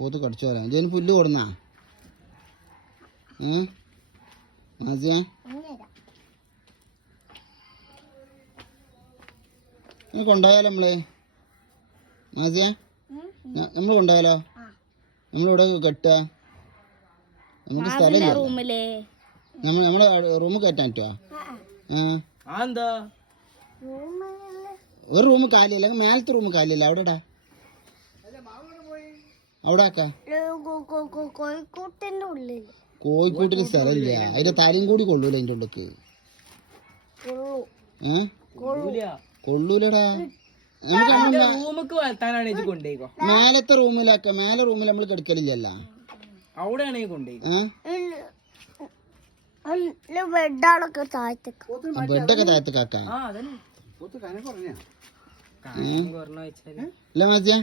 പോത്ത് കടിച്ചു വരാം ജോന് പുല്ല് കൊടുന്നാ? ഏ? മാസിയ? കൊണ്ടുപോയാലോ നമ്മൾ? മാസിയ? നമ്മൾ കൊണ്ടുപോയാലോ നമ്മളിവിടെ കെട്ടുക. നമുക്ക് സ്ഥലമില്ല റൂമിലെ? നമ്മൾ നമ്മളെ റൂം കയറ്റാൻ പറ്റുമോ ഒരു റൂം കാലിയല്ല മേലത്തെ റൂം കാലിയല്ല അവിടെടാ. അവിടെ ആക്ക. കോഴിക്കോട്ടിന്റെ ഉള്ളിൽ കോഴിക്കോട്ടിന് സ്ഥലമില്ല. അതിന്റെ തലയും കൂടി കൊള്ളൂല അതിന്റെ ഉള്ളിക്ക്. കൊള്ളൂലടാ. മേലത്തെ റൂമിലാക്ക. മേലെ റൂമിൽ നമ്മൾ കിടക്കലില്ലല്ല. അവിടെയാണ് ബെഡൊക്കെ താഴത്തേക്കാക്ക അല്ല മാസിയ.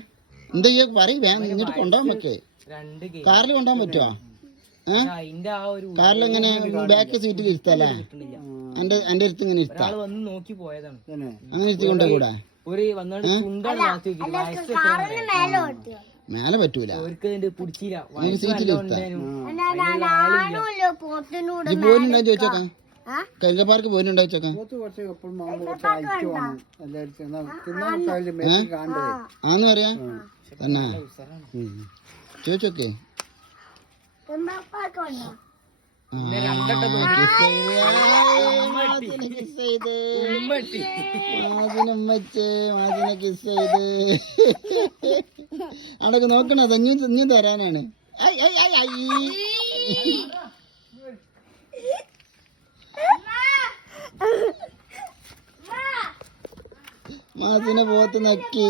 എന്താ ഈ പറയും വേഗം ഇങ്ങോട്ട് കൊണ്ടുപോകാൻ പറ്റേ? കാറിൽ കൊണ്ടുപോകാൻ പറ്റുമോ കാറിൽ ഇങ്ങനെ ബാക്ക് സീറ്റിൽ ഇരുത്തല്ലേ? എന്റെ എന്റെ അടുത്ത് ഇങ്ങനെ ഇരുത്താം? അങ്ങനെ ഇരുത്തി കൊണ്ടുകൂടാ മേലെ പറ്റൂല. സീറ്റിൽ ഇരുത്താം? പോയിനുണ്ടോ ചോദിച്ചോക്കാം. കരിക പാർക്ക് പോയിനുണ്ടോ ചോദിച്ചോക്കാം ആന്ന് പറയാ? തന്നെ. ചോദിച്ചോക്കെ. ചെയ്ത്. അവിടൊക്കെ നോക്കണത് ഇഞ്ഞും ഇഞ്ഞും തരാനാണ്. ഐ, ഐ, ഐ, മാസിനെ പോത്ത് നക്കി.